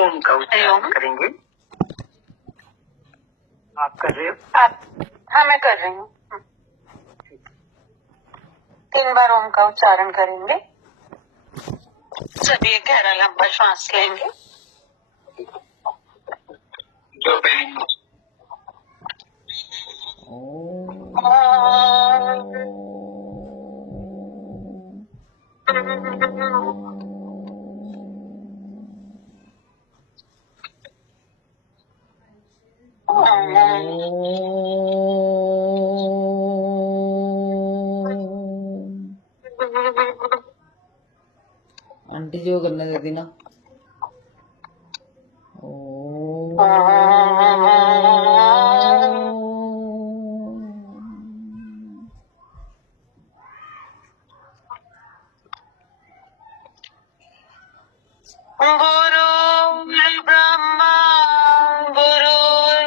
ओम का उच्चारण करेंगे। आप कर रहे हो? हाँ, मैं कर रही हूँ। 3 बार ओम का उच्चारण करेंगे। सभी गहरा लंबा श्वास लेंगे। जो आंटी जी को करने देती ना। गुरु ब्रह्मा गुरु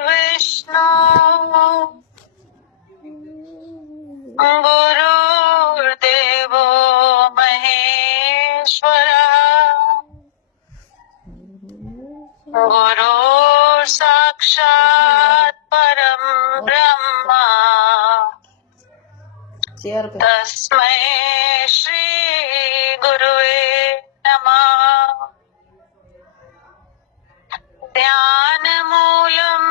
विष्णु गुरुर्देवो महेश्वरा गुरु साक्षात् परम ब्रह्मा चेयर पे तस्मै श्री गुरुवे नमः। ध्यान मूलम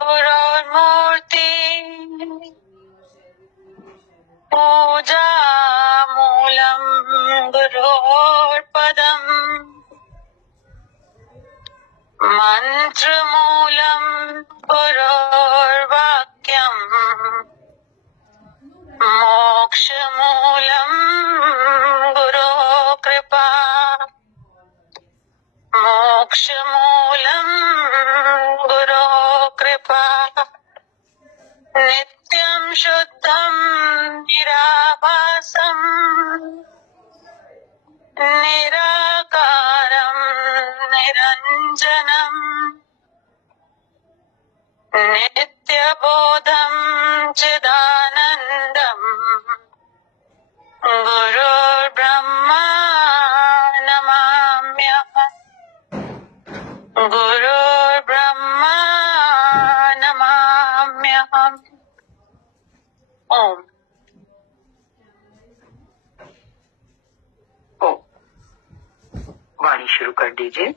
गुरोर्मूर्ति पूजा मूलम गुरोर्पदम मंत्र मूलम गुरोर्वाक्यम मोक्ष मूलम गुरो कृपा मोक्ष मूलम गुरो कृपा नित्यं शुद्धं निराभासं निराकारं निरञ्जनम् नित्यबोधं चिदानन्दम् गुरुर्ब्रह्मा नमाम्यहम् गुरुर्ब्रह्मा नमाम्यहम्। ओम। ओम। वाणी शुरू कर दीजिए।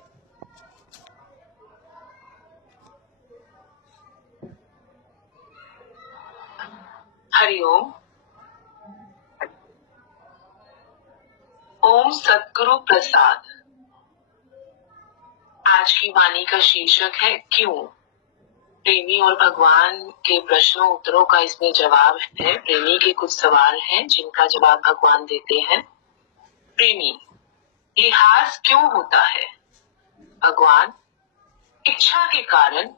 हरिओम। ओम सतगुरु प्रसाद। आज की वाणी का शीर्षक है क्यों। प्रेमी और भगवान के प्रश्नों उत्तरों का इसमें जवाब है। प्रेमी के कुछ सवाल हैं जिनका जवाब भगवान देते हैं। प्रेमी, लिहाज क्यों होता है। भगवान, इच्छा के कारण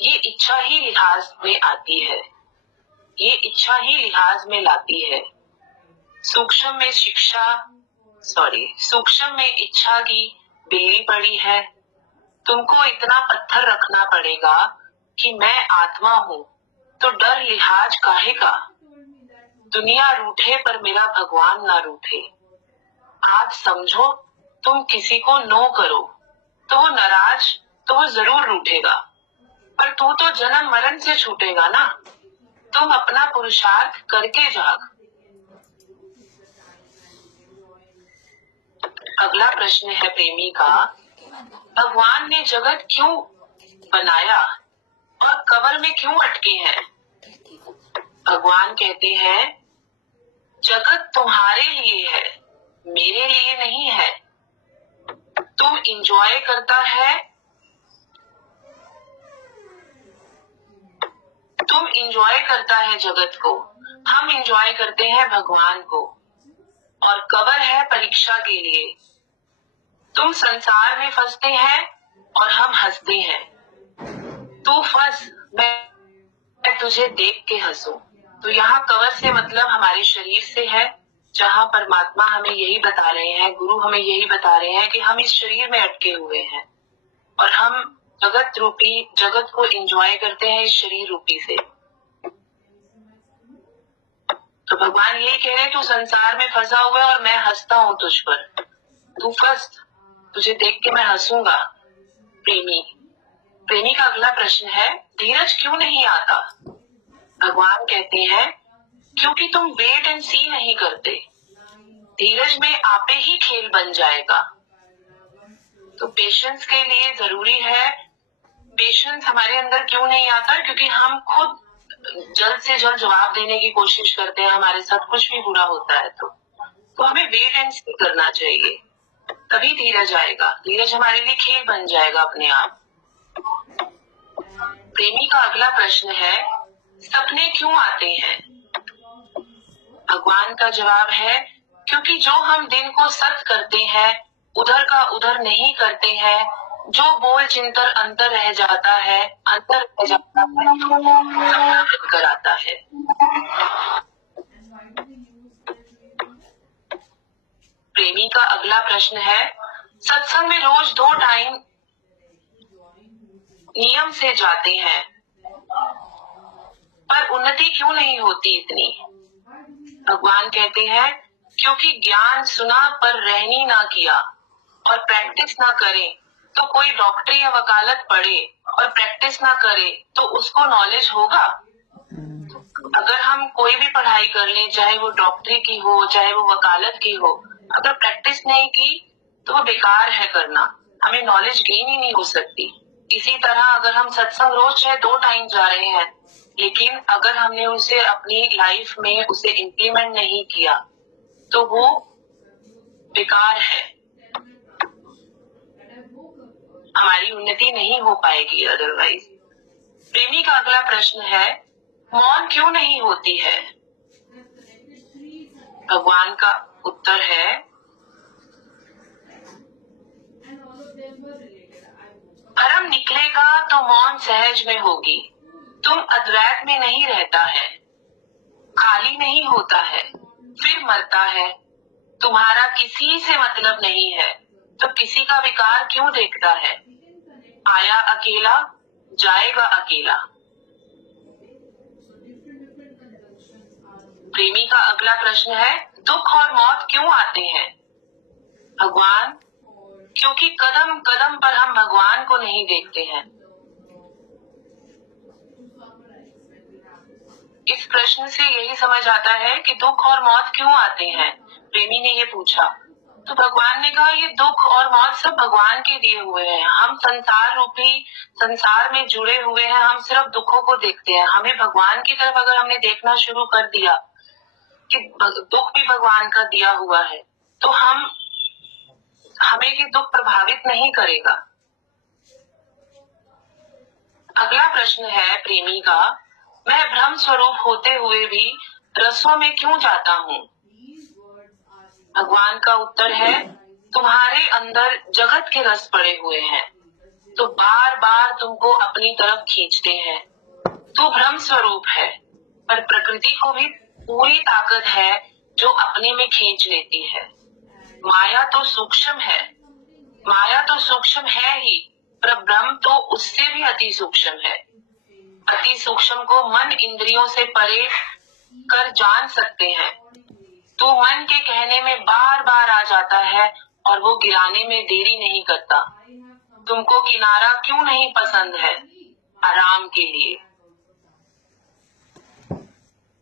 ये इच्छा ही लिहाज में आती है, ये इच्छा ही लिहाज में लाती है। सूक्ष्म में इच्छा की बिल्ली पड़ी है। तुमको इतना पत्थर रखना पड़ेगा कि मैं आत्मा हूँ, तो डर लिहाज काहे का। दुनिया रूठे पर मेरा भगवान ना रूठे। आज समझो, तुम किसी को नो करो तो वो नाराज तो वो जरूर रूठेगा, पर तू तो जन्म मरण से छूटेगा ना। तुम अपना पुरुषार्थ करके जाग। अगला प्रश्न है प्रेमी का, भगवान ने जगत क्यों बनाया और कवर में क्यों अटके हैं। भगवान कहते हैं, जगत तुम्हारे लिए है, मेरे लिए नहीं है। तुम इंजॉय करता है जगत को, हम इंजॉय करते हैं भगवान को। और कवर है परीक्षा के लिए। तुम संसार में फंसते हैं और हम हंसते हैं। तू फंस, मैं तुझे देख के हंसूं। तो यहाँ कवर से मतलब हमारे शरीर से है, जहाँ परमात्मा हमें यही बता रहे हैं, गुरु हमें यही बता रहे हैं कि हम इस शरीर में अटके हुए हैं और हम जगत को एंजॉय करते हैं इस शरीर रूपी से। तो भगवान यही कह रहे हैं, तू संसार में फंसा हुआ है और मैं हंसता हूँ तुझ पर। तू फंस, तुझे देख के मैं हंसूंगा। प्रेमी का अगला प्रश्न है, धीरज क्यों नहीं आता? भगवान कहते हैं, क्योंकि तुम वेट एंड सी नहीं करते। धीरज में आपे ही खेल बन जाएगा। तो पेशेंस के लिए जरूरी है। पेशेंस हमारे अंदर क्यों नहीं आता? क्योंकि हम खुद जल्द से जल्द जवाब देने की कोशिश करते हैं, हमारे साथ कुछ भी बुरा होता है तो हमें वेट एंड सी करना चाहिए, तभी धीरज आएगा। धीरज हमारे लिए खेल बन जाएगा अपने आप। प्रेमी का अगला प्रश्न है, सपने क्यों आते हैं? भगवान का जवाब है, क्योंकि जो हम दिन को सत्य करते हैं उधर का उधर नहीं करते हैं। जो बोल चिंतर अंतर रह जाता है, कर आता है। प्रेमी का अगला प्रश्न है, सत्संग में रोज 2 टाइम नियम से जाते हैं पर उन्नति क्यों नहीं होती इतनी? भगवान कहते हैं, क्योंकि ज्ञान सुना पर रहनी ना किया और प्रैक्टिस ना करे। तो कोई डॉक्टरी या वकालत पढ़े और प्रैक्टिस ना करे तो उसको नॉलेज होगा? अगर हम कोई भी पढ़ाई कर लें, चाहे वो डॉक्टरी की हो चाहे वो वकालत की हो, अगर प्रैक्टिस नहीं की तो वो बेकार है करना, हमें नॉलेज गेन ही नहीं हो सकती। इसी तरह अगर हम सत्संग रोज 2 टाइम जा रहे हैं लेकिन अगर हमने उसे अपनी लाइफ में उसे इम्प्लीमेंट नहीं किया तो वो बेकार है, हमारी उन्नति नहीं हो पाएगी अदरवाइज। प्रेमी का अगला प्रश्न है, मौन क्यों नहीं होती है? भगवान का उत्तर है, भरम निकलेगा तो मौन सहज में होगी। तुम अद्वैत में नहीं रहता है, खाली नहीं होता है, फिर मरता है। तुम्हारा किसी से मतलब नहीं है तो किसी का विकार क्यों देखता है? आया अकेला जाएगा अकेला। प्रेमी का अगला प्रश्न है, दुख और मौत क्यों आते हैं? भगवान, क्योंकि कदम कदम पर हम भगवान को नहीं देखते हैं। इस प्रश्न से यही समझ आता है कि दुख और मौत क्यों आते हैं। प्रेमी ने ये पूछा तो भगवान ने कहा, ये दुख और मौत सब भगवान के दिए हुए हैं। हम संसार रूपी संसार में जुड़े हुए हैं, हम सिर्फ दुखों को देखते हैं। हमें भगवान की तरफ अगर हमने देखना शुरू कर दिया कि दुख भी भगवान का दिया हुआ है तो हमें ये दुख प्रभावित नहीं करेगा। अगला प्रश्न है प्रेमी का, मैं ब्रह्म स्वरूप होते हुए भी रसों में क्यों जाता हूँ? भगवान का उत्तर है, तुम्हारे अंदर जगत के रस पड़े हुए हैं तो बार बार तुमको अपनी तरफ खींचते हैं। तू ब्रह्म स्वरूप है पर प्रकृति को भी पूरी ताकत है जो अपने में खींच लेती है। माया तो सूक्ष्म है ही, पर ब्रह्म तो उससे भी अति सूक्ष्म है। अति सूक्ष्म को मन इंद्रियों से परे कर जान सकते हैं। तू मन के कहने में बार बार आ जाता है और वो गिराने में देरी नहीं करता। तुमको किनारा क्यों नहीं पसंद है? आराम के लिए।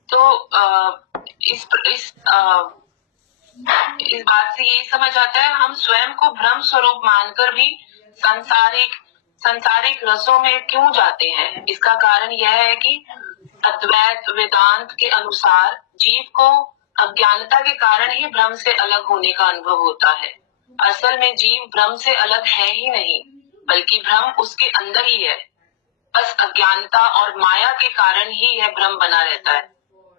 तो इस बात से यही समझ आता है, हम स्वयं को ब्रह्म स्वरूप मानकर भी संसारिक रसों में क्यों जाते हैं। इसका कारण यह है कि अद्वैत वेदांत के अनुसार जीव को अज्ञानता के कारण ही ब्रह्म से अलग होने का अनुभव होता है। असल में जीव ब्रह्म से अलग है ही नहीं, बल्कि ब्रह्म उसके अंदर ही है। बस अज्ञानता और माया के कारण ही यह ब्रह्म बना रहता है।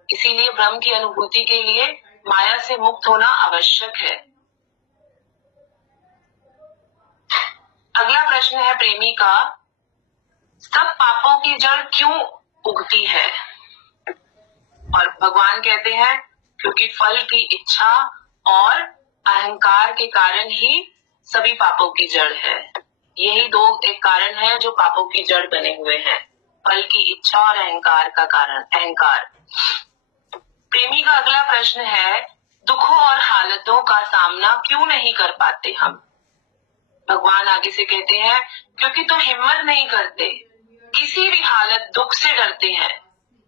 इसीलिए ब्रह्म की अनुभूति के लिए माया से मुक्त होना आवश्यक है। अगला प्रश्न है प्रेमी का, सब पापों की जड़ क्यों उगती है? और भगवान कहते हैं, क्योंकि फल की इच्छा और अहंकार के कारण ही सभी पापों की जड़ है। यही एक कारण है जो पापों की जड़ बने हुए हैं, फल की इच्छा और अहंकार का कारण अहंकार। प्रेमी का अगला प्रश्न है, दुखों और हालतों का सामना क्यों नहीं कर पाते हम? भगवान आगे से कहते हैं, क्योंकि तुम हिम्मत नहीं करते, किसी भी हालत दुख से डरते हैं,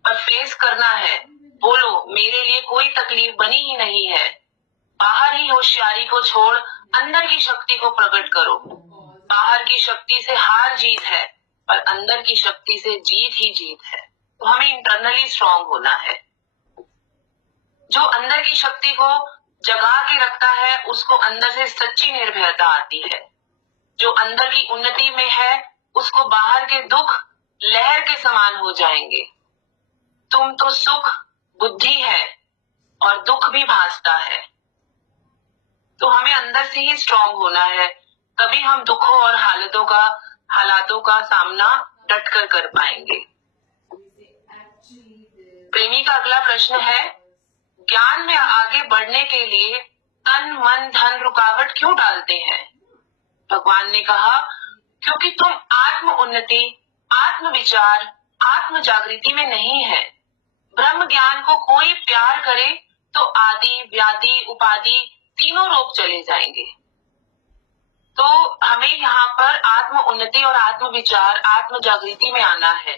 पर फेस करना है। बोलो मेरे लिए कोई तकलीफ बनी ही नहीं है। बाहर ही होशियारी को छोड़ अंदर की शक्ति को प्रकट करो। बाहर की शक्ति से हार जीत है, पर अंदर की शक्ति से जीत ही जीत है। तो हमें इंटरनली स्ट्रांग होना है। जो अंदर की शक्ति को जगा के रखता है, उसको अंदर से सच्ची निर्भयता आती है। जो अंदर की उन्नति में है, उसको बाहर के दुख लहर के समान हो जाएंगे। तुम तो सुख बुद्धि है और दुख भी भासता है। तो हमें अंदर से ही स्ट्रांग होना है, तभी हम दुखों और हालातों का सामना डटकर कर पाएंगे। प्रेमी का अगला प्रश्न है, ज्ञान में आगे बढ़ने के लिए तन मन धन रुकावट क्यों डालते हैं? भगवान ने कहा, क्योंकि तुम आत्म उन्नति, आत्म विचार, आत्म जागृति में नहीं है। ब्रह्म ज्ञान को कोई प्यार करे तो आदि व्याधि उपाधि तीनों रोग चले जाएंगे। तो हमें यहाँ पर आत्म उन्नति और आत्म विचार, आत्म जागृति में आना है।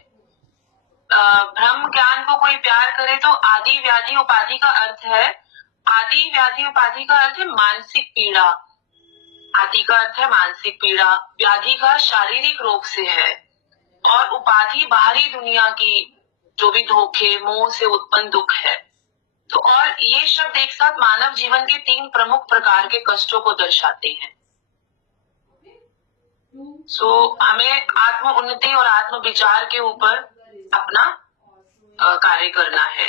ब्रह्म ज्ञान को कोई प्यार करे तो आदि व्याधि उपाधि का अर्थ है, आदि व्याधि उपाधि का अर्थ है मानसिक पीड़ा। आदि का अर्थ है मानसिक पीड़ा, व्याधि का शारीरिक रोग से है, और उपाधि बाहरी दुनिया की जो भी धोखे मोह से उत्पन्न दुख है। तो और ये शब्द एक साथ मानव जीवन के 3 प्रमुख प्रकार के कष्टों को दर्शाते हैं। हमें आत्म उन्नति और आत्म विचार के ऊपर अपना कार्य करना है।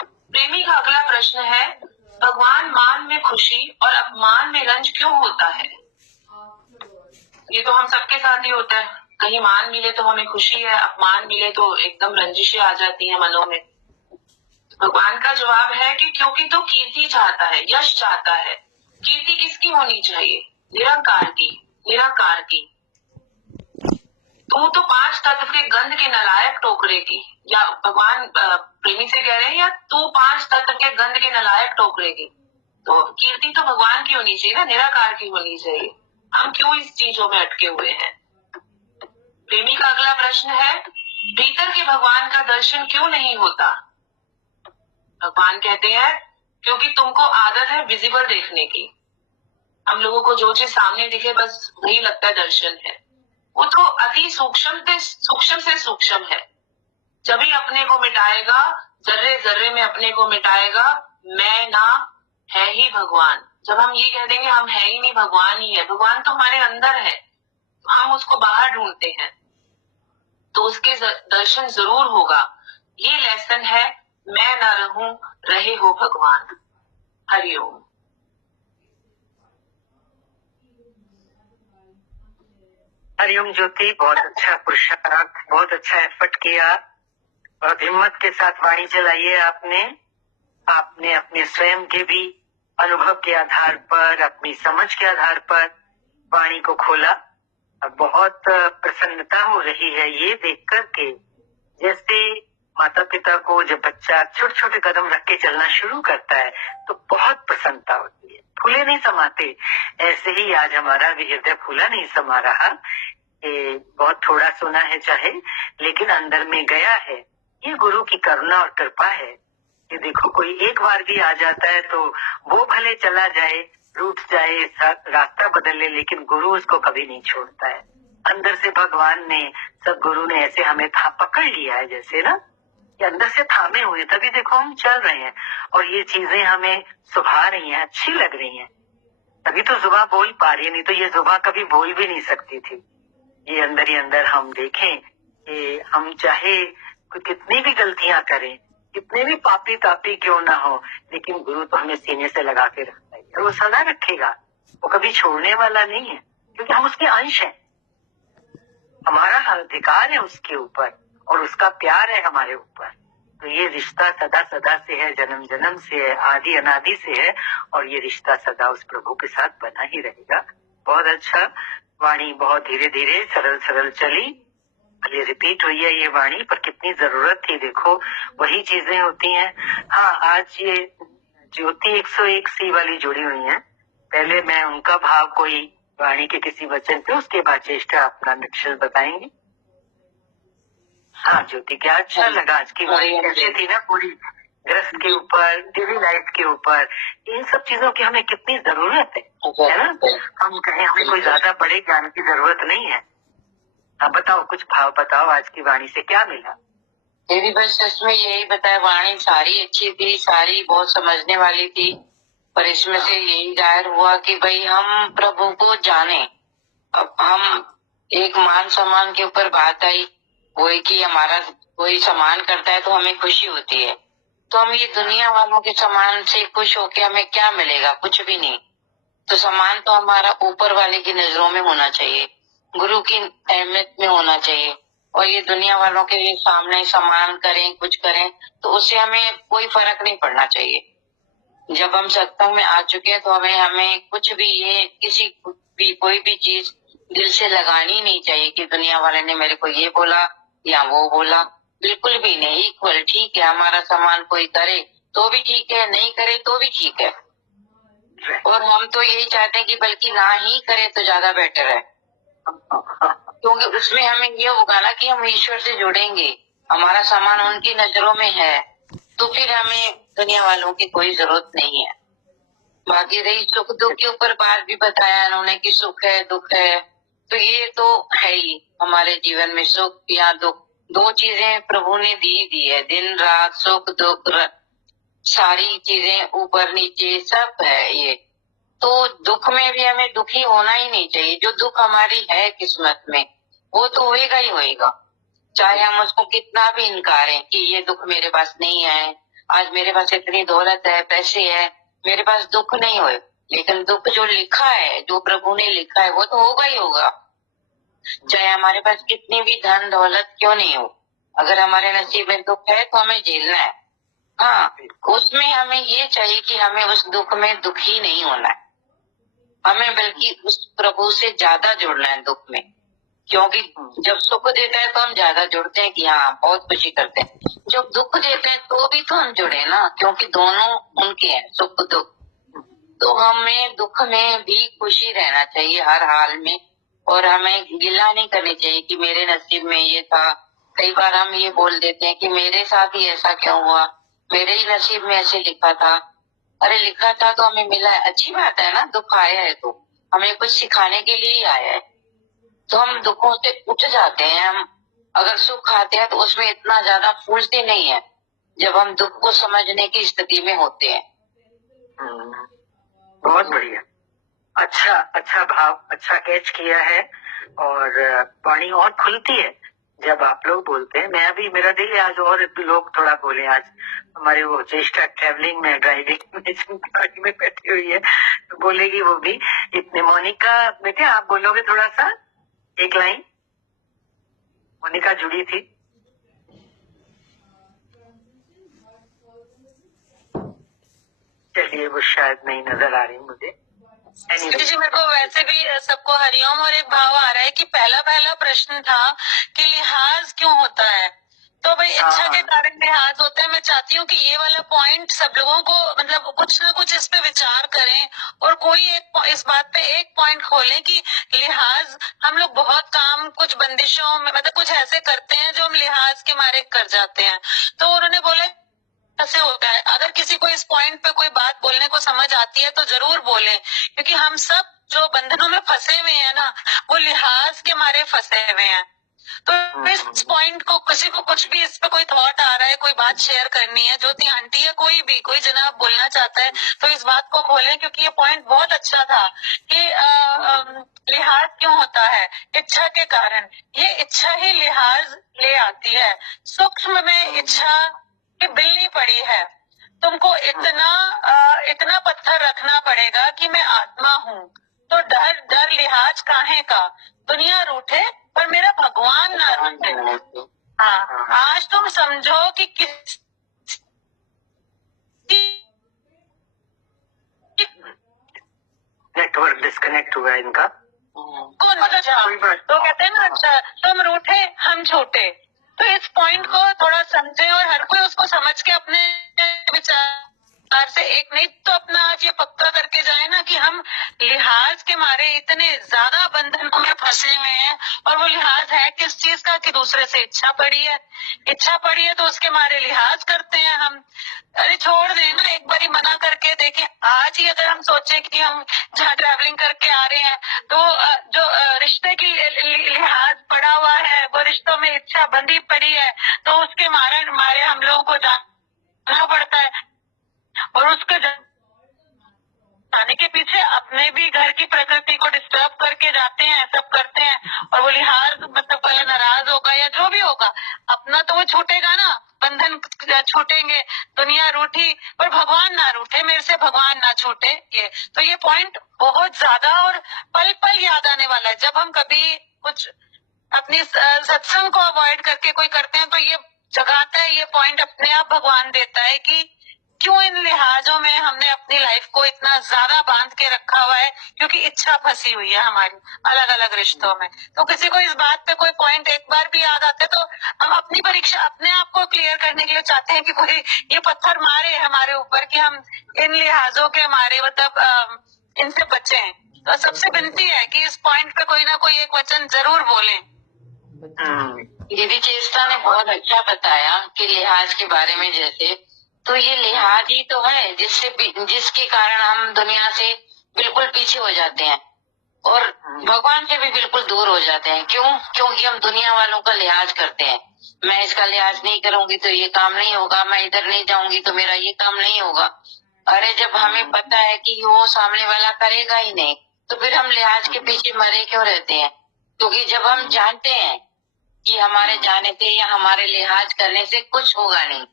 प्रेमी का अगला प्रश्न है, भगवान मान में खुशी और अपमान में रंज क्यों होता है? ये तो हम सबके साथ ही होता है। कहीं मान मिले तो हमें खुशी है, अपमान मिले तो एकदम रंजिशें आ जाती हैं मनों में। भगवान का जवाब है कि क्योंकि तो कीर्ति चाहता है, यश चाहता है। कीर्ति किसकी होनी चाहिए? निरंकार की, निराकार की। तू तो 5 तत्व के गंध के नलायक टोकरे की, या भगवान प्रेमी से कह रहे हैं, या तू 5 तत्व के गंध के नलायक टोकरे की। तो कीर्ति तो भगवान की होनी चाहिए ना, निराकार की होनी चाहिए। हम क्यों इस चीजों में अटके हुए हैं? प्रेमी का अगला प्रश्न है, भीतर के भगवान का दर्शन क्यों नहीं होता? भगवान कहते हैं, क्योंकि तुमको आदत है विजिबल देखने की। हम लोगों को जो चीज सामने दिखे बस वही लगता है दर्शन है। वो तो अति सूक्ष्म से सूक्ष्म है। जब ही अपने को मिटाएगा, जर्रे जर्रे में अपने को मिटाएगा, मैं ना है ही भगवान। जब हम ये कह देंगे हम है ही नहीं, भगवान ही है, भगवान तो हमारे अंदर है, हम उसको बाहर ढूंढते हैं, तो उसके दर्शन जरूर होगा। ये लेसन है, मैं ना रहूं, रहे हो भगवान। हरिओम। हरिओम ज्योति, बहुत अच्छा पुरुषार्थ, बहुत अच्छा एफर्ट किया और हिम्मत के साथ वाणी चलाइए। आपने अपने स्वयं के भी अनुभव के आधार पर, अपनी समझ के आधार पर वाणी को खोला। बहुत प्रसन्नता हो रही है ये देख कर के, जैसे माता पिता को जब बच्चा छोटे छोटे कदम रख के चलना शुरू करता है तो बहुत प्रसन्नता होती है, फूले नहीं समाते। ऐसे ही आज हमारा भी हृदय फूला नहीं समा रहा। बहुत थोड़ा सुना है चाहे, लेकिन अंदर में गया है। ये गुरु की करुणा और कृपा है। ये देखो, कोई एक बार भी आ जाता है तो वो भले चला जाए, रूठ जाए, रास्ता बदल ले, लेकिन गुरु उसको कभी नहीं छोड़ता है। अंदर से भगवान ने, सदगुरु ने ऐसे हमें पकड़ लिया है, जैसे ना ये अंदर से थामे हुए, तभी देखो हम चल रहे हैं और ये चीजें हमें सुभा रही हैं, अच्छी लग रही हैं। तभी तो जुबान बोल पा रही है, नहीं तो ये जुबान कभी बोल भी नहीं सकती थी। ये अंदर ही अंदर हम देखें कि हम चाहे कितनी भी गलतियां करें, कितने भी पापी तापी क्यों ना हो, लेकिन गुरु तो हमें सीने से लगा के रखता है और वो सदा रखेगा। वो कभी छोड़ने वाला नहीं है, क्योंकि हम उसके अंश हैं। हमारा अधिकार है उसके ऊपर और उसका प्यार है हमारे ऊपर। तो ये रिश्ता सदा सदा से है, जन्म जन्म से है, आदि अनादि से है, और ये रिश्ता सदा उस प्रभु के साथ बना ही रहेगा। बहुत अच्छा, वाणी बहुत धीरे धीरे सरल सरल चली, ये रिपीट हुई है ये वाणी, पर कितनी जरूरत थी। देखो वही चीजें होती हैं। हाँ, आज ये ज्योति 101 सी वाली जुड़ी हुई है। पहले मैं उनका भाव कोई वाणी के किसी वचन पे, उसके बाद ज्येष्ठा अपना नक्शल बताएंगे। हाँ ज्योति, क्या अच्छा लगा आज की वाणी कैसी थी ना, पूरी ग्रस्त के ऊपर, डेली लाइफ के ऊपर, इन सब चीजों की हमें कितनी जरूरत है ना। हम कहें हमें कोई ज्यादा बड़े ज्ञान की जरूरत नहीं है। अब बताओ, कुछ भाव बताओ, आज की वाणी से क्या मिला? दीदी बस इसमें यही बताया, वाणी सारी अच्छी थी, सारी बहुत समझने वाली थी, पर इसमें से यही जाहिर हुआ कि भाई हम प्रभु को जाने। अब हम एक मान सम्मान के ऊपर बात आई, वही कि हमारा कोई सम्मान करता है तो हमें खुशी होती है, तो हम ये दुनिया वालों के सम्मान से खुश होके हमें क्या मिलेगा? कुछ भी नहीं। तो सम्मान तो हमारा ऊपर वाले की नजरों में होना चाहिए, गुरु की अहमियत में होना चाहिए, और ये दुनिया वालों के सामने सम्मान करें, कुछ करें, तो उससे हमें कोई फर्क नहीं पड़ना चाहिए। जब हम सत्संग में आ चुके हैं तो हमें कुछ भी, ये किसी भी कोई भी चीज दिल से लगानी नहीं चाहिए कि दुनिया वाले ने मेरे को ये बोला या वो बोला, बिल्कुल भी नहीं। इक्वल ठीक है, हमारा सम्मान कोई करे तो भी ठीक है, नहीं करे तो भी ठीक है, और हम तो यही चाहते हैं कि बल्कि ना ही करे तो ज्यादा बेटर है, क्योंकि उसमें हमें ये होगा ना कि हम ईश्वर से जुड़ेंगे, हमारा सम्मान उनकी नजरों में है, तो फिर हमें दुनिया वालों की कोई जरूरत नहीं है। बाकी रही सुख दुख के ऊपर बात भी बताया उन्होंने कि सुख है दुख है, तो ये तो है ही हमारे जीवन में, सुख या दुख दो चीजें प्रभु ने दी है, दिन रात सुख दुख सारी चीजें ऊपर नीचे सब है ये। तो दुख में भी हमें दुखी होना ही नहीं चाहिए, जो दुख हमारी है किस्मत में वो तो होएगा ही होएगा, चाहे हम उसको कितना भी इनकारें कि ये दुख मेरे पास नहीं है, आज मेरे पास इतनी दौलत है, पैसे है, मेरे पास दुख नहीं होए, लेकिन दुख जो लिखा है, जो प्रभु ने लिखा है वो तो होगा ही होगा, चाहे हमारे पास कितनी भी धन दौलत क्यों नहीं हो, अगर हमारे नसीब में दुख है तो हमें झेलना है। हाँ, उसमें हमें ये चाहिए कि हमें उस दुख में दुखी नहीं होना है, हमें बल्कि उस प्रभु से ज्यादा जुड़ना है दुख में, क्योंकि जब सुख देता है तो हम ज्यादा जुड़ते हैं कि हाँ बहुत खुशी करते हैं, जब दुख देते हैं तो भी तो हम जुड़े ना, क्योंकि दोनों उनके हैं सुख दुख। तो हमें दुख में भी खुशी रहना चाहिए हर हाल में, और हमें गिला नहीं करनी चाहिए कि मेरे नसीब में ये था। कई बार हम ये बोल देते हैं कि मेरे साथ ही ऐसा क्यों हुआ, मेरे ही नसीब में ऐसे लिखा था। अरे लिखा था तो हमें मिला है, अच्छी बात है ना, दुख आया है तो हमें कुछ सिखाने के लिए ही आया है, तो हम दुखों से उठ जाते हैं। हम अगर सुख आते हैं तो उसमें इतना ज्यादा फूलते नहीं है, जब हम दुख को समझने की स्थिति में होते हैं। बहुत बढ़िया, अच्छा अच्छा भाव, अच्छा कैच किया है, और वाणी और खुलती है जब आप लोग बोलते हैं। मैं अभी, मेरा दिल है आज और लोग थोड़ा बोले। आज हमारे वो ज्येष्ठा ट्रैवलिंग में, ड्राइविंग में गाड़ी में बैठी हुई है, तो बोलेगी वो भी। इतने मोनिका बेटे आप बोलोगे थोड़ा सा, एक लाइन? मोनिका जुड़ी थी। चलिए, वो शायद नहीं नजर आ रही मुझे। जी मेरे को वैसे भी सबको हरिओम, और एक भाव आ रहा है कि पहला प्रश्न था कि लिहाज क्यों होता है, तो भाई इच्छा के कारण लिहाज होता है। मैं चाहती हूँ कि ये वाला पॉइंट सब लोगों को, मतलब कुछ ना कुछ इस पे विचार करें, और कोई एक इस बात पे एक पॉइंट खोलें कि लिहाज, हम लोग बहुत काम कुछ बंदिशों में, मतलब कुछ ऐसे करते हैं जो हम लिहाज के मारे कर जाते हैं। तो उन्होंने बोले ऐसे होता है, अगर किसी को इस पॉइंट पे कोई बात बोलने को समझ आती है तो जरूर बोले, क्योंकि हम सब जो बंधनों में फंसे हुए हैं ना, वो लिहाज के मारे फंसे हुए हैं। तो इस पॉइंट को, किसी को कुछ भी इस पे कोई थॉट आ रहा है, कोई बात शेयर करनी है, ज्योति आंटी या कोई भी, कोई जनाब बोलना चाहता है तो इस बात को बोले, क्योंकि ये पॉइंट बहुत अच्छा था कि लिहाज क्यों होता है, इच्छा के कारण। ये इच्छा ही लिहाज ले आती है। सूक्ष्म में इच्छा की बिल्ली पड़ी है, तुमको इतना पत्थर रखना पड़ेगा कि मैं आत्मा हूँ, तो डर डर लिहाज काहे का, दुनिया रूठे पर मेरा भगवान ना रूठे। हाँ, आज तुम समझो कि किस नेटवर्क डिस्कनेक्ट हुआ इनका। तो कहते हैं ना, अच्छा तुम रूठे हम छूटे, तो इस पॉइंट को थोड़ा समझे और हर कोई उसको समझ के अपने विचार बार से एक नहीं तो अपना आज ये पक्का करके जाए ना कि हम लिहाज के मारे इतने ज्यादा बंधनों में फंसे हुए हैं। और वो लिहाज है किस चीज का कि दूसरे से इच्छा पड़ी है तो उसके मारे लिहाज करते हैं हम। अरे छोड़ दें ना, एक बारी मना करके देखें। आज ही अगर हम सोचे कि हम जहाँ ट्रैवलिंग करके आ रहे हैं तो जो रिश्ते की लिहाज पड़ा हुआ है, वो रिश्तों में इच्छा बंधी पड़ी है, तो उसके मारे हम लोगों को जाना पड़ता है। और उसके जाने के पीछे अपने भी घर की प्रकृति को डिस्टर्ब करके जाते हैं, सब करते हैं। और वो लिहाज मतलब पहले नाराज होगा या जो भी होगा, अपना तो वो छूटेगा ना, बंधन छूटेंगे, दुनिया रूठी, पर भगवान ना रूठे, मेरे से भगवान ना छूटे। ये पॉइंट बहुत ज्यादा और पल पल याद आने वाला है। जब हम कभी कुछ अपनी सत्संग को अवॉइड करके कोई करते हैं तो ये जगाता है, ये पॉइंट अपने आप भगवान देता है कि क्यों इन लिहाजों में हमने अपनी लाइफ को इतना ज्यादा बांध के रखा हुआ है, क्योंकि इच्छा फंसी हुई है हमारी अलग अलग रिश्तों में। तो किसी को इस बात पे कोई पॉइंट एक बार भी याद आते तो हम अपनी परीक्षा अपने आप को क्लियर करने के लिए चाहते हैं कि कोई ये पत्थर मारे हमारे ऊपर कि हम इन लिहाजों के मारे मतलब इनसे बचे। तो सबसे विनती है कि इस पॉइंट पे कोई ना कोई एक वचन जरूर बोले। दीदी चेष्टा ने बहुत अच्छा बताया कि लिहाज के बारे में। जैसे तो ये लिहाज ही तो है जिसके कारण हम दुनिया से बिल्कुल पीछे हो जाते हैं और भगवान से भी बिल्कुल दूर हो जाते हैं। क्यों? क्योंकि हम दुनिया वालों का लिहाज करते हैं। मैं इसका लिहाज नहीं करूंगी तो ये काम नहीं होगा, मैं इधर नहीं जाऊंगी तो मेरा ये काम नहीं होगा। अरे जब हमें पता है कि वो सामने वाला करेगा ही नहीं तो फिर हम लिहाज के पीछे मरे क्यों रहते हैं? क्योंकि जब हम जानते हैं कि हमारे जाने से या हमारे लिहाज करने से कुछ होगा नहीं,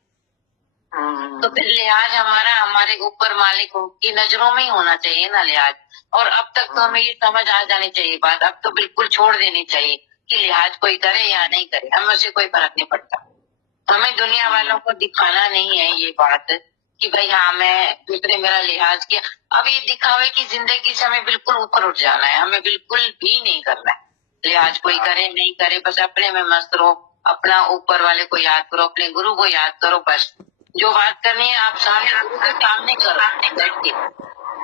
तो फिर लिहाज हमारे ऊपर मालिक की नजरों में ही होना चाहिए ना लिहाज। और अब तक तो हमें ये समझ आ जानी चाहिए बात, अब तो बिल्कुल छोड़ देनी चाहिए कि लिहाज कोई करे या नहीं करे, हमें उससे कोई फर्क नहीं पड़ता। हमें दुनिया वालों को दिखाना नहीं है ये बात कि भाई हाँ मैं दूसरे मेरा लिहाज किया। अब ये दिखावे की जिंदगी से हमें बिल्कुल ऊपर उठ जाना है, हमें बिल्कुल भी नहीं करना है लिहाज। कोई करे नहीं करे, बस अपने में मस्त रहो, अपना ऊपर वाले को याद करो, अपने गुरु को याद करो। बस जो बात करनी है आप सामने गुरु के सामने करो, बैठ के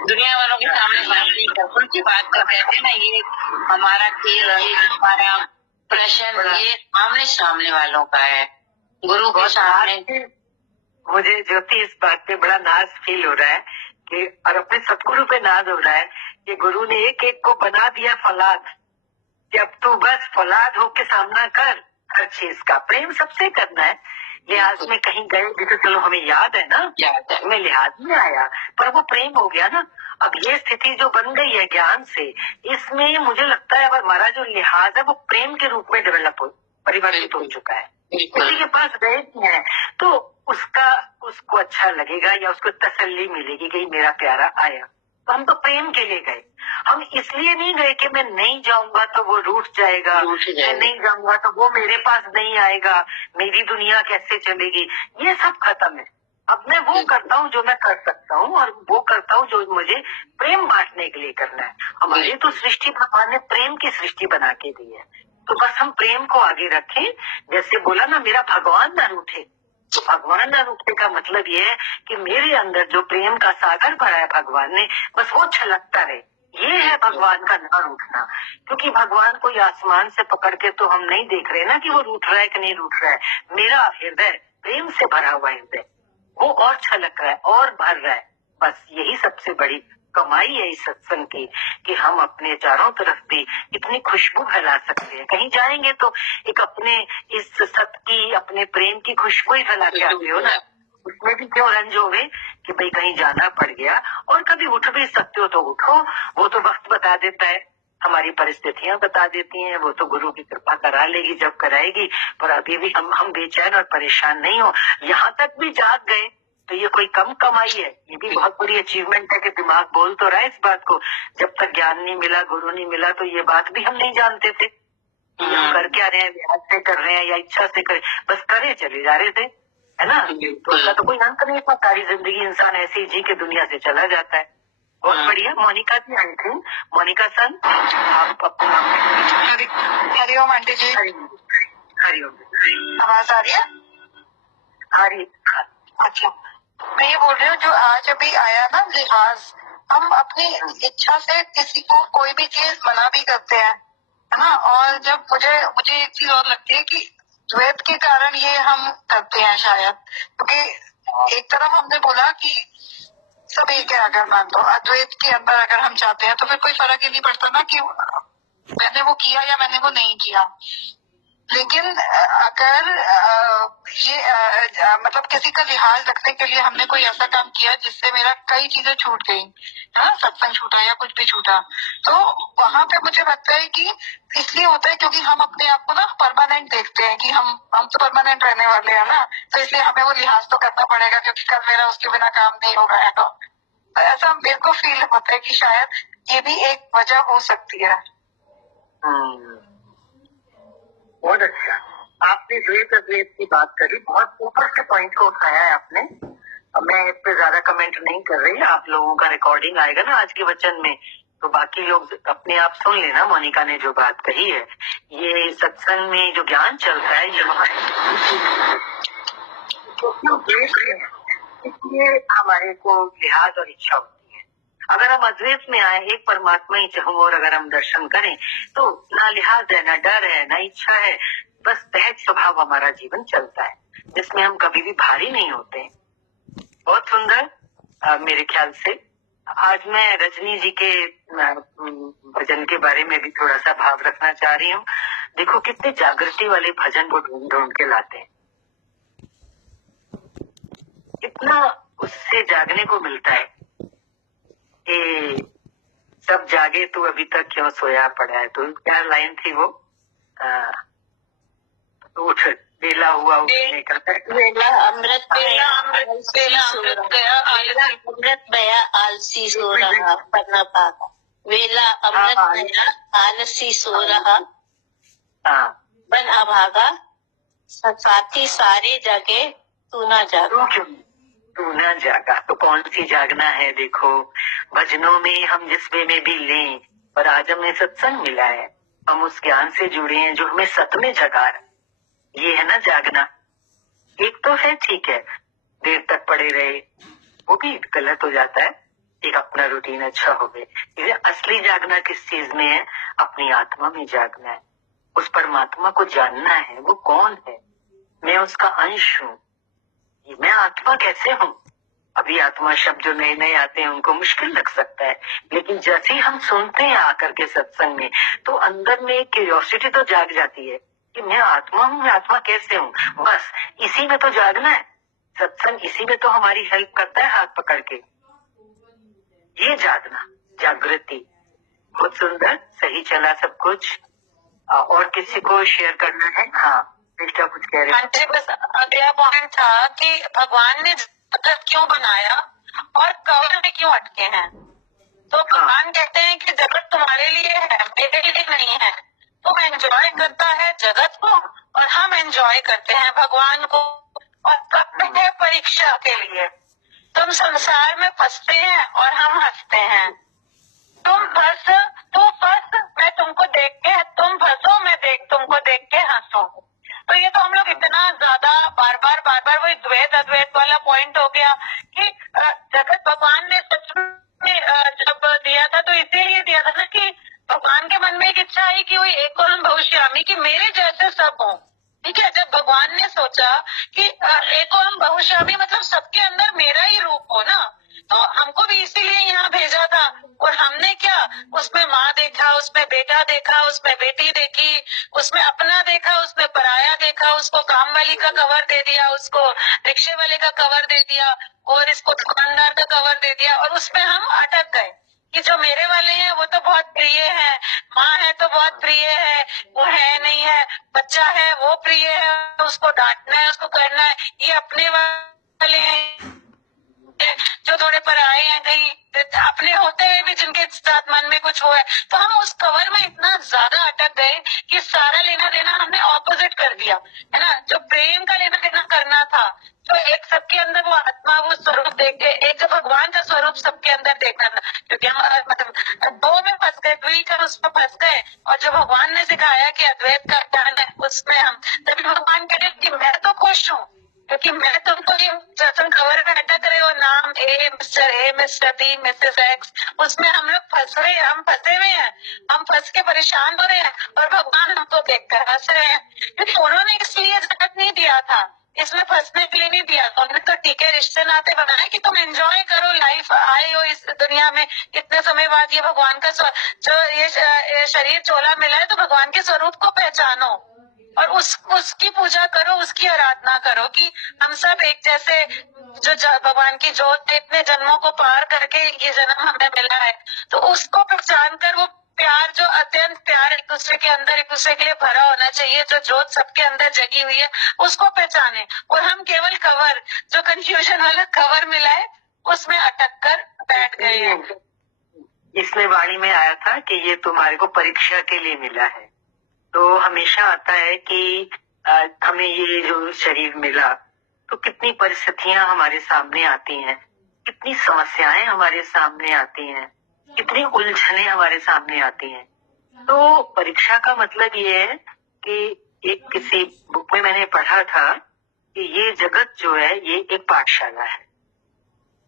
दुनिया वालों के सामने बात नहीं करो। उनकी बात कर रहे थे ना, ये हमारा खेल है, हमारा प्रश्न ये आमने सामने वालों का है, गुरु के सामने। मुझे ज्योति इस बात पे बड़ा नाज फील हो रहा है कि और अपने सतगुरु पे नाज हो रहा है कि गुरु ने एक एक को बना दिया फौलाद, कि अब तू बस फौलाद होके सामना कर हर चीज का। प्रेम सबसे करना है, लिहाज में कहीं गए भी तो चलो हमें याद है ना, याद है, मैं लिहाज में आया पर वो प्रेम हो गया ना। अब ये स्थिति जो बन गई है ज्ञान से, इसमें मुझे लगता है अब हमारा जो लिहाज है वो प्रेम के रूप में डेवलप हो परिवर्तित हो चुका है। किसी के पास गए हैं तो उसको अच्छा लगेगा या उसको तसल्ली मिलेगी कि मेरा प्यारा आया। तो हम तो प्रेम के लिए गए, हम इसलिए नहीं गए कि मैं नहीं जाऊंगा तो वो रूठ जाएगा, मैं नहीं जाऊंगा तो वो मेरे पास नहीं आएगा, मेरी दुनिया कैसे चलेगी। ये सब खत्म है। अब मैं वो करता हूँ जो मैं कर सकता हूँ और वो करता हूँ जो मुझे प्रेम बांटने के लिए करना है। हमारी तो सृष्टि भगवान ने प्रेम की सृष्टि बना के दी है, तो बस हम प्रेम को आगे रखें। जैसे बोला ना, मेरा भगवान ना रूठे, तो भगवान ना रूठने का मतलब ये है कि मेरे अंदर जो प्रेम का सागर भरा है भगवान ने, बस वो छलकता रहे। ये है भगवान का ना रूठना। क्योंकि भगवान को आसमान से पकड़ के तो हम नहीं देख रहे ना कि वो रूठ रहा है कि नहीं रूठ रहा है। मेरा हृदय प्रेम से भरा हुआ हृदय वो और छलक रहा है और भर रहा है। बस यही सबसे बड़ी कमाई है इस सत्संग की, कि हम अपने चारों तरफ भी इतनी खुशबू फैला सकते हैं। कहीं जाएंगे तो एक अपने इस सत की, अपने प्रेम की खुशबू ही फैला के आते हो ना। उसमें भी क्यों रंज होवे कि भाई कहीं जाना पड़ गया, और कभी उठ भी सकते हो तो उठो, वो तो वक्त बता देता है, हमारी परिस्थितियां बता देती हैं, वो तो गुरु की कृपा करा लेगी जब कराएगी। पर अभी भी हम बेचैन और परेशान नहीं हो। यहाँ तक भी जाग गए तो ये कोई कम कमाई है, ये भी बहुत बड़ी अचीवमेंट है कि दिमाग बोल तो रहा है इस बात को। जब तक ज्ञान नहीं मिला, गुरु नहीं मिला, तो ये बात भी हम नहीं जानते थे कि हम कर क्या रहे हैं, लिहाज से कर रहे हैं या इच्छा से कर, बस करे चले जा रहे थे, है ना। तो उसका तो कोई अंत नहीं था। सारी जिंदगी इंसान ऐसे ही जी के दुनिया से चला जाता है। बहुत बढ़िया। मोनिका जी आई थी, मोनिका सन, आप अपना हरिओम आंटी जी। हरिओम। आवाज आ रही है? हरी। अच्छा, मैं ये बोल रही हूँ जो आज अभी आया ना लिहाज, हम अपनी इच्छा से किसी को कोई भी चीज मना भी करते हैं, है ना। और जब मुझे मुझे एक चीज और लगती है कि द्वैत के कारण ये हम करते हैं शायद, क्योंकि एक तरफ हमने बोला कि सब एक है, अगर मान लो अद्वैत के अंदर अगर हम चाहते हैं तो फिर कोई फर्क ही नहीं पड़ता ना कि मैंने वो किया या मैंने वो नहीं किया। लेकिन अगर मतलब किसी का लिहाज रखने के लिए हमने कोई ऐसा काम किया जिससे मेरा कई चीजें छूट गई, है ना, सत्संग छूटा या कुछ भी छूटा, तो वहां पे मुझे लगता है कि इसलिए होता है क्योंकि हम अपने आप को ना परमानेंट देखते हैं कि हम तो परमानेंट रहने वाले हैं ना, तो इसलिए हमें वो लिहाज तो करना पड़ेगा क्योंकि कल मेरा उसके बिना काम नहीं होगा, है तो ऐसा मेरे को फील होता है कि शायद ये भी एक वजह हो सकती है। बहुत अच्छा, आपने द्वैत अद्वैत की बात करी, बहुत ऊपर के पॉइंट को उठाया है आपने। मैं इस पे ज्यादा कमेंट नहीं कर रही, आप लोगों का रिकॉर्डिंग आएगा ना आज के वचन में, तो बाकी लोग अपने आप सुन लेना। मोनिका ने जो बात कही है, ये सत्संग में जो ज्ञान चलता है ये इसलिए हमारे को लिहाज और इच्छा होती है। अगर हम अद्वैत में आए, एक परमात्मा ही चाहूँ और अगर हम दर्शन करें तो ना लिहाज है, ना डर है, ना इच्छा है, बस सहज स्वभाव हमारा जीवन चलता है जिसमें हम कभी भी भारी नहीं होते। बहुत सुंदर। मेरे ख्याल से आज मैं रजनी जी के भजन के बारे में भी थोड़ा सा भाव रखना चाह रही हूँ। देखो कितने जागृति वाले भजन को ढूंढ ढूंढ के लाते हैं, कितना उससे जागने को मिलता है। सब जागे तू अभी तक क्यों सोया पड़ा है, तो क्या लाइन थी वो, उठ बेला हुआ उठने का, बेला अमृत गया आलसी सो रहा पन्ना पाका, वेला अमृत गया आलसी सो रहा बन अभागा, साथी सारे जगे तू ना जागा। तू ना जागा, तो कौन सी जागना है। देखो भजनों में हम जिस वे में भी लें, पर आज हमें सत्संग मिला है, हम उस ज्ञान से जुड़े हैं जो हमें सत में जगा रहा है। ये है ना जागना। एक तो है ठीक है देर तक पड़े रहे, वो भी गलत हो जाता है, एक अपना रूटीन अच्छा हो गए। असली जागना किस चीज में है, अपनी आत्मा में जागना है, उस परमात्मा को जानना है वो कौन है, मैं उसका अंश हूँ। मैं आत्मा कैसे हूँ। अभी आत्मा शब्द जो नए नए आते हैं उनको मुश्किल लग सकता है, लेकिन जैसे ही हम सुनते हैं आकर के सत्संग में, तो अंदर में एक क्यूरियोसिटी तो जाग जाती है कि मैं आत्मा हूँ, मैं आत्मा कैसे हूँ। बस इसी में तो जागना है, सत्संग इसी में तो हमारी हेल्प करता है, हाथ पकड़ के ये जागना, जागृति। बहुत सुंदर, सही चला सब कुछ। और किसी को शेयर करना है? हाँ कृष्णा कुछ कह रहे हाँ जी, बस अगला पॉइंट था कि भगवान ने जगत क्यों बनाया और कवर में क्यों अटके हैं। तो भगवान कहते हैं कि जगत तुम्हारे लिए है, मेरे लिए नहीं है। तुम एंजॉय करता है जगत को और हम एंजॉय करते हैं भगवान को, और करते हैं परीक्षा के लिए। तुम संसार में फंसते हैं और हम हंसते हैं। तू फंस, मैं तुमको देख के, तुम फंसो, मैं तुमको देख के हंसो। तो ये तो हम लोग इतना ज्यादा बार बार वही द्वैत अद्वैत वाला पॉइंट हो गया कि जगत भगवान ने सच में जब दिया था तो इसीलिए दिया था ना कि भगवान के मन में एक इच्छा आई कि वही एक और भविष्यामी कि मेरे जैसे सब हो। ठीक है, जब भगवान ने सोचा कि एक और भविष्यामी मतलब सबके अंदर मेरा ही रूप हो ना, तो हमको भी इसीलिए यहाँ भेजा था। और हमने क्या, उसमें माँ देखा, उसमें बेटा देखा, उसमें बेटी देखी, उसमें अपना देखा, उसमें पराया देखा, उसको काम वाली का कवर दे दिया, उसको रिक्शे वाले का कवर दे दिया, और इसको दुकानदार का कवर दे दिया, और उसमें हम अटक गए कि जो मेरे वाले हैं वो तो बहुत प्रिय है, माँ है तो बहुत प्रिय है, वो है नहीं है, बच्चा है वो प्रिय है, उसको डांटना है, उसको करना है। ये अपने वाले हैं जो थोड़े पर आए हैं, कहीं अपने होते हुए भी जिनके साथ मन में कुछ हुआ है। तो हम उस कवर में इतना ज्यादा अटक गए कि सारा लेना देना हमने ऑपोजिट कर दिया, है ना। जो प्रेम का लेना देना करना था, तो एक सबके अंदर वो आत्मा, वो स्वरूप देख के, एक जो भगवान का स्वरूप सबके अंदर देखना था, क्योंकि हम मतलब दो में फंस गए, द्वैत और उसमें फंस गए। और जो भगवान ने सिखाया कि अद्वैत का ज्ञान है उसमें हम, तभी भगवान कह रहे कि मैं तो खुश हूँ क्योंकि मैं तुमको ये सत्संग कवर में अटक रहे हो, नाम ए मिस्टर बी मिसेस एक्स, उसमें हम लोग फंस रहे हैं, हम फंसे हुए हैं, हम फंस के परेशान हो रहे हैं और भगवान हमको देखकर हंस रहे हैं, क्योंकि उन्होंने इसलिए जगत नहीं दिया था, इसमें फंसने के लिए नहीं दिया। तो हमने तो ठीक है रिश्ते नाते बनाए कि तुम एंजॉय करो लाइफ, आए हो इस दुनिया में इतने समय बाद, ये भगवान का जो ये शरीर चोला मिला है, तो भगवान के स्वरूप को पहचानो और उसकी पूजा करो, उसकी आराधना करो कि हम सब एक जैसे जो भगवान की जोत इतने जन्मों को पार करके ये जन्म हमें मिला है, तो उसको पहचान कर वो प्यार, जो अत्यंत प्यार एक दूसरे के अंदर एक दूसरे के लिए भरा होना चाहिए, जो जोत सबके अंदर जगी हुई है, उसको पहचाने। और हम केवल कवर, जो कंफ्यूजन वाला कवर मिला है, उसमें अटक कर बैठ गए हैं। इसमें वाणी में आया था कि ये तुम्हारे को परीक्षा के लिए मिला है। तो हमेशा आता है कि हमें ये जो शरीर मिला तो कितनी परिस्थितियां हमारे सामने आती हैं, कितनी समस्याएं हमारे सामने आती हैं, कितनी उलझने हमारे सामने आती हैं। तो परीक्षा का मतलब ये है कि एक किसी बुक में मैंने पढ़ा था कि ये जगत जो है ये एक पाठशाला है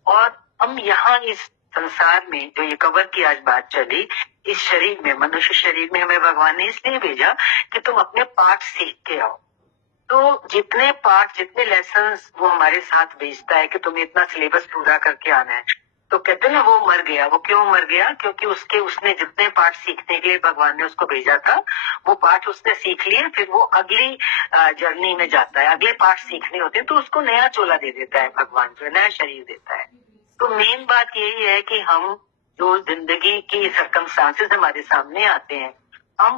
और हम यहाँ इस संसार में जो ये कवर की आज बात चली, इस शरीर में, मनुष्य शरीर में हमें भगवान ने इसलिए भेजा कि तुम अपने पाठ सीख के आओ। तो जितने पाठ, जितने लेसन्स वो हमारे साथ भेजता है कि तुम्हें इतना सिलेबस पूरा करके आना है, तो कहते हैं ना वो मर गया। वो क्यों मर गया? क्योंकि उसने जितने पाठ सीखने के लिए भगवान ने उसको भेजा था, वो पाठ उसने सीख लिए, फिर वो अगली जर्नी में जाता है, अगले पाठ सीखने होते हैं, तो उसको नया चोला दे देता है भगवान, जो नया शरीर देता है। तो मेन बात यही है कि हम जो जिंदगी की सर्कमस्टांसेस हमारे सामने आते हैं, हम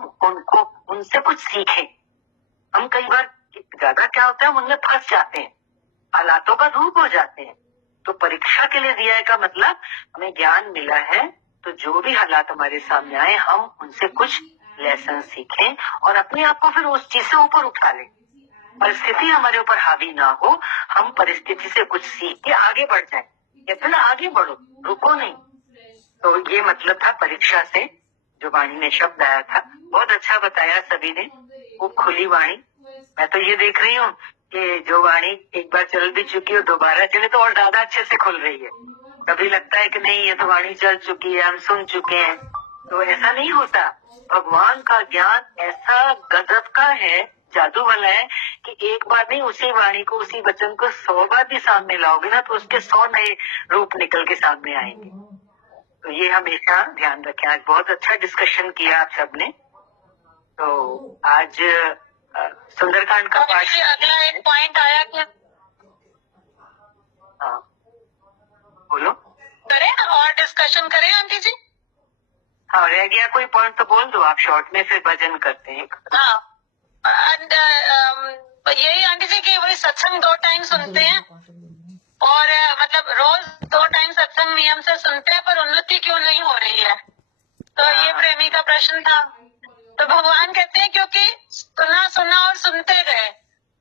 उनसे कुछ सीखें। हम कई बार ज्यादा क्या होता है, हम उनमें फंस जाते हैं, हालातों का रूप हो जाते हैं। तो परीक्षा के लिए दिया है का मतलब हमें ज्ञान मिला है, तो जो भी हालात हमारे सामने आए हम उनसे कुछ लेसन सीखें और अपने आप को फिर उस चीज से ऊपर उठा लें। परिस्थिति हमारे ऊपर हावी ना हो, हम परिस्थिति से कुछ सीख के आगे बढ़ जाएं। कहते ना आगे बढ़ो, रुको नहीं। तो ये मतलब था परीक्षा से, जो वाणी में शब्द आया था। बहुत अच्छा बताया सभी ने, वो खुली वाणी। मैं तो ये देख रही हूँ कि जो वाणी एक बार चल भी चुकी है, दोबारा चले तो और ज्यादा अच्छे से खुल रही है। कभी लगता है कि नहीं ये तो वाणी चल चुकी है, हम सुन चुके हैं, तो ऐसा नहीं होता। भगवान का ज्ञान ऐसा गजब का है, जादू वाला है कि एक बार नहीं, उसी वाणी को, उसी वचन को 100 बार भी सामने लाओगे ना, तो उसके 100 नए रूप निकल के सामने आएंगे। तो ये हमेशा ध्यान रखें। आज बहुत अच्छा डिस्कशन किया आप सबने। तो आज सुंदरकांड का पाठ, अगला एक पॉइंट आया कि हाँ बोलो, करें और डिस्कशन करें आंटी जी? हाँ रह गया कोई पॉइंट तो बोल दो आप शॉर्ट में, फिर भजन करते हैं। हाँ, यही आंटी जी कि वही सत्संग 2 टाइम सुनते हैं और मतलब रोज 2 टाइम सत्संग नियम से सुनते हैं, पर उन्नति क्यों नहीं हो रही है? तो ये प्रेमी का प्रश्न था। तो भगवान कहते हैं क्योंकि सुना और सुनते गए,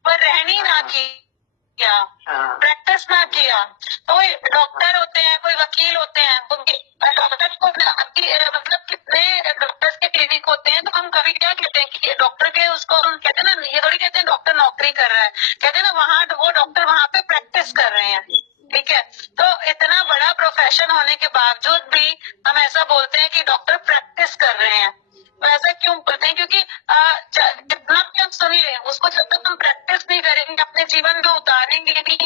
पर रहनी ना किया, प्रैक्टिस ना किया। तो डॉक्टर होते हैं, कोई वकील होते हैं, डॉक्टर को मतलब कितने डॉक्टर्स के क्लिनिक होते हैं, तो हम कभी क्या कहते हैं कि डॉक्टर के उसको हम कहते हैं ना, ये थोड़ी कहते हैं डॉक्टर नौकरी कर रहा है, कहते हैं ना वहाँ वो डॉक्टर वहाँ पे प्रैक्टिस कर रहे हैं। ठीक है, तो इतना बड़ा प्रोफेशन होने के बावजूद भी हम ऐसा बोलते हैं कि डॉक्टर प्रैक्टिस कर रहे हैं। तो ऐसा क्यों बोलते हैं? क्योंकि जितना भी हम सुन ले, उसको जब तक हम प्रैक्टिस नहीं करेंगे, अपने जीवन में उतारेंगे नहीं,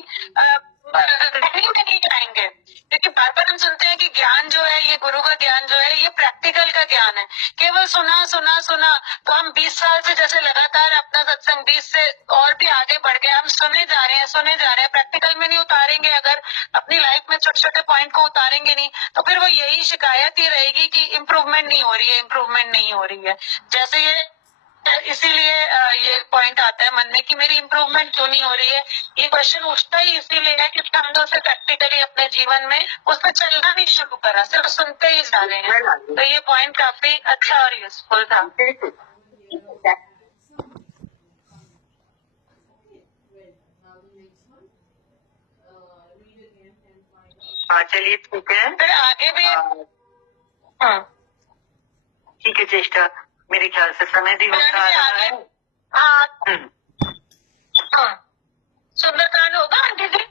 नहीं आएंगे। क्योंकि बार बार हम सुनते हैं कि ज्ञान जो है, ये गुरु का ज्ञान जो है, ये प्रैक्टिकल का ज्ञान है। केवल सुना सुना सुना, तो हम 20 साल से जैसे लगातार अपना सत्संग 20 से और भी आगे बढ़ गए, हम सुने जा रहे हैं, प्रैक्टिकल में नहीं उतारेंगे। अगर अपनी लाइफ में छोटे छोटे पॉइंट को उतारेंगे नहीं, तो फिर वो यही शिकायत ही रहेगी कि इम्प्रूवमेंट नहीं हो रही है। जैसे ये इसीलिए ये पॉइंट आता है मन में कि मेरी इम्प्रूवमेंट क्यों नहीं हो रही है। ये क्वेश्चन उठता ही इसीलिए है क्योंकि हम लोग से प्रैक्टिकली अपने जीवन में उस पर चलना नहीं शुरू करा, सिर्फ सुनते ही जा रहे हैं। तो ये पॉइंट काफी अच्छा और यूजफुल था। हाँ चलिए ठीक है, फिर आगे भी ठीक है चेष्टा, मेरे ख्याल से समय भी होता है। हाँ सुंदरकांड होगा आंटी जी?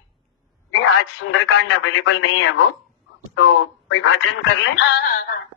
नहीं, आज सुंदरकांड अवेलेबल नहीं है वो, तो कोई भजन कर लें। हाँ हाँ हाँ